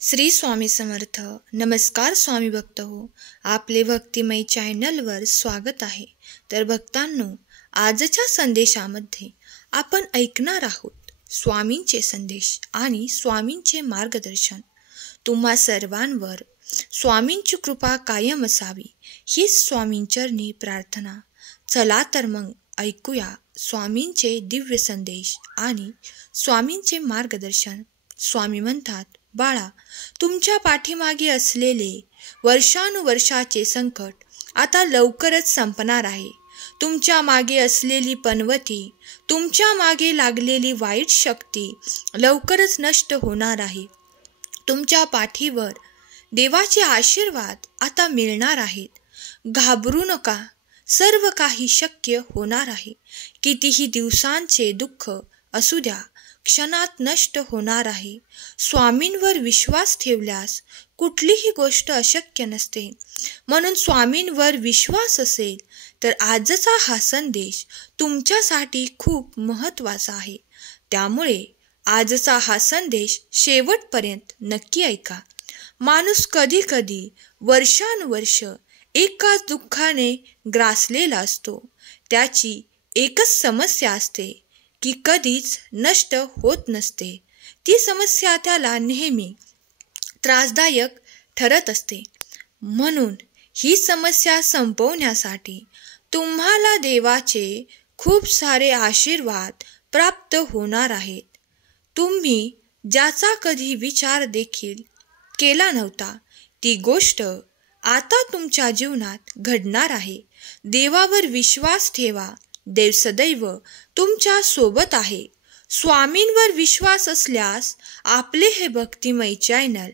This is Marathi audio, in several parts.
श्री स्वामी समर्थ. नमस्कार स्वामी भक्त हो, आपले भक्तिमय चॅनलवर स्वागत आहे. तर भक्तांनो, आजच्या संदेशामध्ये आपण ऐकणार आहोत स्वामींचे संदेश आणि स्वामींचे मार्गदर्शन. तुम्हा सर्वांवर स्वामींची कृपा कायम असावी हीच स्वामींचरणी प्रार्थना. चला तर मग ऐकूया स्वामींचे दिव्य संदेश आणि स्वामींचे मार्गदर्शन. स्वामी म्हणतात, बाळा, तुमच्या पाठीमागे असलेले वर्षानुवर्षाचे संकट आता लवकरच संपणार आहे. तुमच्या मागे असलेली पनवती, तुमच्या मागे लागलेली वाईट शक्ती लवकरच नष्ट होणार आहे. तुमच्या पाठीवर देवाचे आशीर्वाद आता मिळणार आहेत. घाबरू नका, सर्व काही शक्य होणार आहे. कितीही दिवसांचे दुःख असू द्या, क्षणात नष्ट होणार आहे. स्वामींवर विश्वास ठेवल्यास कुठलीही गोष्ट अशक्य नसते. म्हणून स्वामींवर विश्वास असेल तर आजचा हा संदेश तुमच्यासाठी खूप महत्त्वाचा आहे. त्यामुळे आजचा हा संदेश शेवटपर्यंत नक्की ऐका. माणूस कधी कधी वर्षानुवर्ष एकाच दुःखाने ग्रासलेला असतो. त्याची एकच समस्या असते की कधीच नष्ट होत नसते. ती समस्या त्याला नेहमी त्रासदायक ठरत असते. म्हणून ही समस्या संपवण्यासाठी तुम्हाला देवाचे खूप सारे आशीर्वाद प्राप्त होणार आहेत. तुम्ही ज्याचा कधी विचार देखील केला नव्हता ती गोष्ट आता तुमच्या जीवनात घडणार आहे. देवावर विश्वास ठेवा. देव सदैव तुमच्या सोबत आहे. स्वामींवर विश्वास असल्यास आपले हे भक्तिमय चॅनल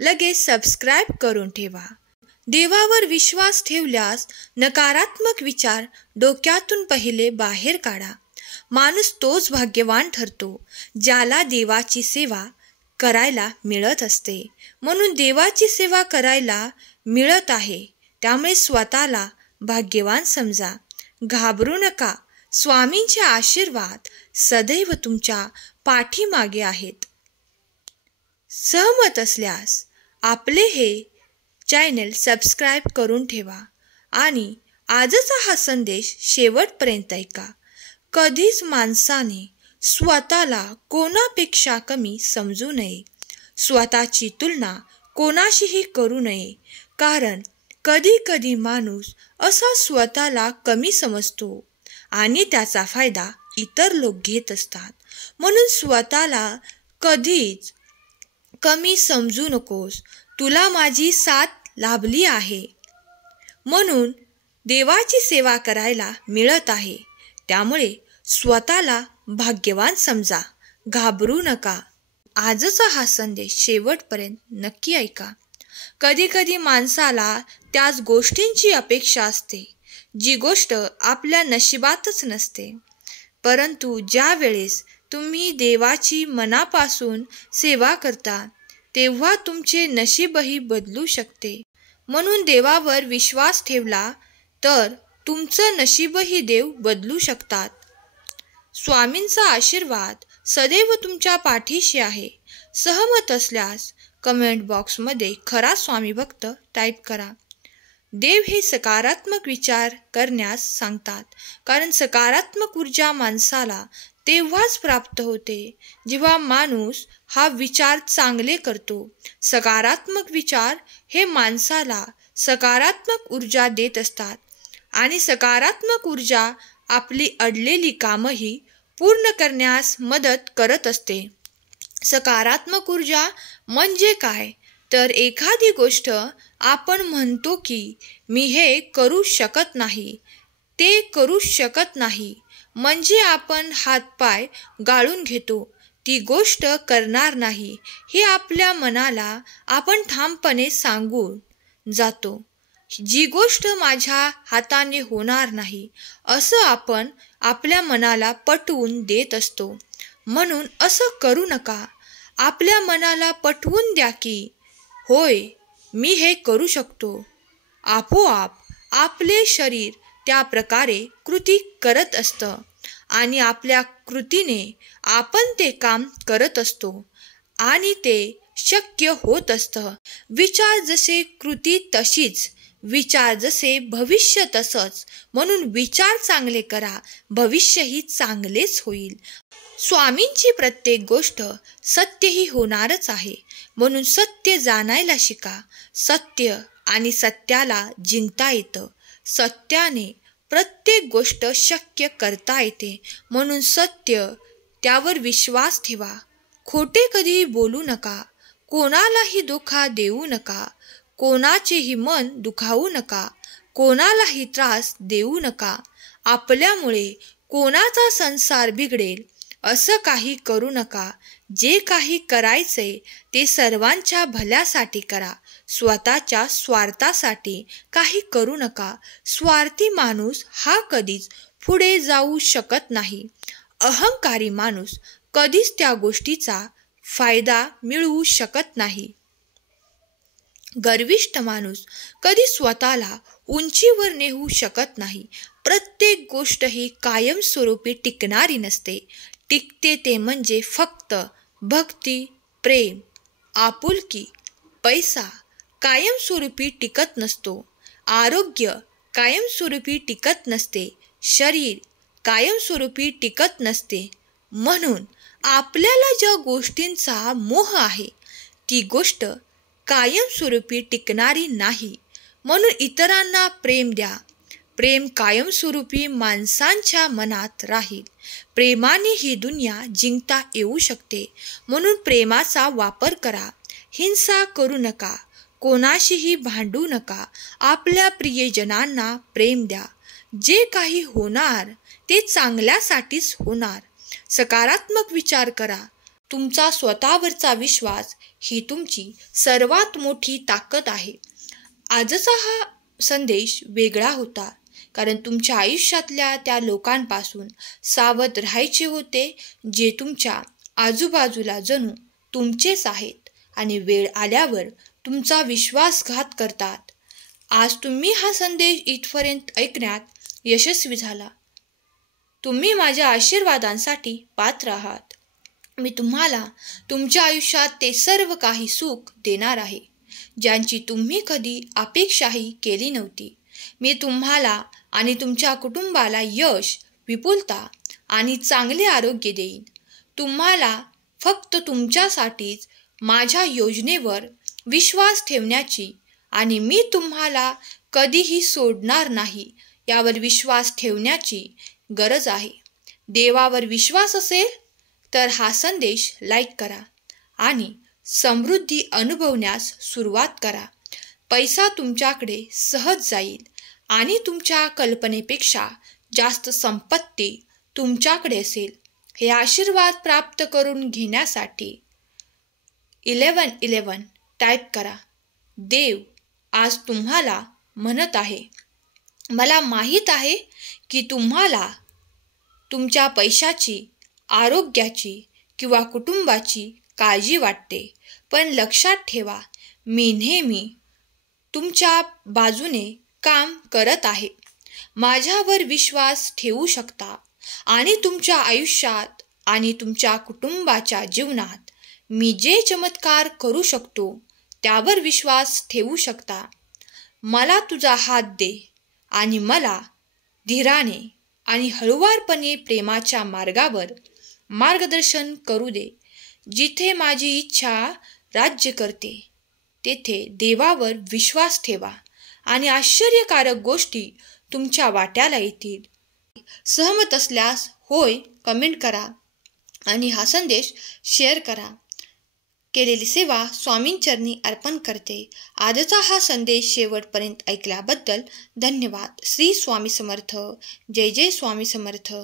लगेच सबस्क्राईब करून ठेवा. देवावर विश्वास ठेवल्यास नकारात्मक विचार डोक्यातून पहिले बाहेर काढा. माणूस तोच भाग्यवान ठरतो ज्याला देवाची सेवा करायला मिळत असते. म्हणून देवाची सेवा करायला मिळत आहे, त्यामुळे स्वतःला भाग्यवान समजा. घाबरू नका. स्वामींचे आशीर्वाद सदैव तुमच्या पाठीमागे आहेत. सहमत असल्यास आपले हे चॅनल सबस्क्राईब करून ठेवा आणि आजचा हा संदेश शेवटपर्यंत ऐका. कधीच माणसाने स्वतःला कोणापेक्षा कमी समजू नये. स्वतःची तुलना कोणाशीही करू नये. कारण कधी कधी माणूस असा स्वतःला कमी समजतो आणि त्याचा फायदा इतर लोक घेत असतात. म्हणून स्वतःला कधीच कमी समजू नकोस. तुला माझी साथ लाभली आहे म्हणून देवाची सेवा करायला मिळत आहे. त्यामुळे स्वतःला भाग्यवान समजा. घाबरू नका. आजचा हा संदेश शेवटपर्यंत नक्की ऐका. कधी कधी माणसाला त्याच गोष्टींची अपेक्षा असते जी गोष्ट आपल्या नशिबातच नसते. परंतु ज्या वेळेस तुम्ही देवाची मनापासून सेवा करता तेव्हा तुमचे नशीबही बदलू शकते. म्हणून देवावर विश्वास ठेवला तर तुमचं नशीबही देव बदलू शकतात. स्वामींचा आशीर्वाद सदैव तुमच्या पाठीशी आहे. सहमत असल्यास कमेंट बॉक्समध्ये खरा स्वामी भक्त टाईप करा. देव हे सकारात्मक विचार करण्यास सांगतात, कारण सकारात्मक ऊर्जा माणसाला तेव्हाच प्राप्त होते जेव्हा माणूस हा विचार चांगले करतो. सकारात्मक विचार हे माणसाला सकारात्मक ऊर्जा देत असतात आणि सकारात्मक ऊर्जा आपली अडलेली कामही पूर्ण करण्यास मदत करत असते. सकारात्मक ऊर्जा म्हणजे काय तर एखादी गोष्ट आपण म्हणतो की मी हे करू शकत नाही, ते करू शकत नाही, म्हणजे आपण हातपाय गाळून घेतो. ती गोष्ट करणार नाही हे आपल्या मनाला आपण ठामपणे सांगून जातो. जी गोष्ट माझ्या हाताने होणार नाही असं आपण आपल्या मनाला पटवून देत असतो. म्हणून असं करू नका. आपल्या मनाला पटवून द्या की होय, मी हे करू शकतो. आपोआप आपले शरीर त्या प्रकारे कृती करत असतं आणि आपल्या कृतीने आपण ते काम करत असतो आणि ते शक्य होत असतं. विचार जसे कृती तशीच, विचार जसे भविष्य तसंच. म्हणून विचार चांगले करा, भविष्यही चांगलेच होईल. स्वामींची प्रत्येक गोष्ट सत्यही होणारच आहे. म्हणून सत्य जाणायला शिका. सत्य आणि सत्याला जिंकता येतं. सत्याने प्रत्येक गोष्ट शक्य करता येते. म्हणून सत्य, त्यावर विश्वास ठेवा. खोटे कधीही बोलू नका. कोणालाही धोका देऊ नका. कोणाचेही मन दुखावू नका. कोणालाही त्रास देऊ नका. आपल्यामुळे कोणाचा संसार बिघडेल असं काही करू नका. जे काही करायचे ते सर्वांच्या भल्यासाठी करा. स्वतःच्या स्वार्थासाठी काही करू नका. स्वार्थी माणूस हा कधीच पुढे जाऊ शकत नाही. अहंकारी माणूस कधीच त्या गोष्टीचा फायदा मिळवू शकत नाही. गर्विष्ठ माणूस कधी स्वतःला उंचीवर नेऊ शकत नाही. प्रत्येक गोष्ट ही कायमस्वरूपी टिकणारी नसते. टिकते ते म्हणजे फक्त भक्ती, प्रेम, आपुलकी. पैसा कायमस्वरूपी टिकत नसतो. आरोग्य कायमस्वरूपी टिकत नसते. शरीर कायमस्वरूपी टिकत नसते. म्हणून आपल्याला ज्या गोष्टींचा मोह आहे ती गोष्ट कायमस्वरूपी टिकणारी नाही. म्हणून इतरांना प्रेम द्या. प्रेम कायमस्वरूपी माणसांच्या मनात राहील. प्रेमाने ही दुनिया जिंकता येऊ शकते. म्हणून प्रेमाचा वापर करा. हिंसा करू नका. कोणाशीही भांडू नका. आपल्या प्रियजनांना प्रेम द्या. जे काही होणार ते चांगल्यासाठीच होणार. सकारात्मक विचार करा. तुमचा स्वतःवरचा विश्वास ही तुमची सर्वात मोठी ताकद आहे. आजचा हा संदेश वेगळा होता, कारण तुमच्या आयुष्यातल्या त्या लोकांपासून सावध राहायचे होते जे तुमच्या आजूबाजूला जणू तुमचेच आहेत आणि वेळ आल्यावर तुमचा विश्वासघात करतात. आज तुम्ही हा संदेश इथपर्यंत ऐकण्यात यशस्वी झाला. तुम्ही माझ्या आशीर्वादांसाठी पात्र आहात. मी तुम्हाला तुमच्या आयुष्यात ते सर्व काही सुख देणार आहे ज्यांची तुम्ही कधी अपेक्षाही केली नव्हती. मी तुम्हाला आणि तुमच्या कुटुंबाला यश, विपुलता आणि चांगले आरोग्य देईन. तुम्हाला फक्त तुमच्यासाठीच माझ्या योजनेवर विश्वास ठेवण्याची आणि मी तुम्हाला कधीही सोडणार नाही यावर विश्वास ठेवण्याची गरज आहे. देवावर विश्वास असेल तर हा संदेश लाईक करा आणि समृद्धी अनुभवण्यास सुरुवात करा. पैसा तुमच्याकडे सहज जाईल आणि तुमच्या कल्पनेपेक्षा जास्त संपत्ती तुमच्याकडे असेल. हे आशीर्वाद प्राप्त करून घेण्यासाठी 1111 टाईप करा. देव आज तुम्हाला म्हणत आहे, मला माहीत आहे की तुम्हाला तुमच्या पैशाची, आरोग्याची किंवा कुटुंबाची काळजी वाटते, पण लक्षात ठेवा, मी नेहमी तुमच्या बाजूने काम करत आहे. माझ्यावर विश्वास ठेवू शकता आणि तुमच्या आयुष्यात आणि तुमच्या कुटुंबाच्या जीवनात मी जे चमत्कार करू शकतो त्यावर विश्वास ठेवू शकता. मला तुझा हात दे आणि मला धीराने आणि हळुवारपणे प्रेमाच्या मार्गावर मार्गदर्शन करू दे. जिथे माझी इच्छा राज्य करते तेथे देवावर विश्वास ठेवा आणि आश्चर्यकारक गोष्टी तुमच्या वाट्याला येतील. सहमत असल्यास होय कमेंट करा आणि हा संदेश शेअर करा. केलेली सेवा स्वामींचरणी अर्पण करते. आजचा हा संदेश शेवटपर्यंत ऐकल्याबद्दल धन्यवाद. श्री स्वामी समर्थ. जय जय स्वामी समर्थ.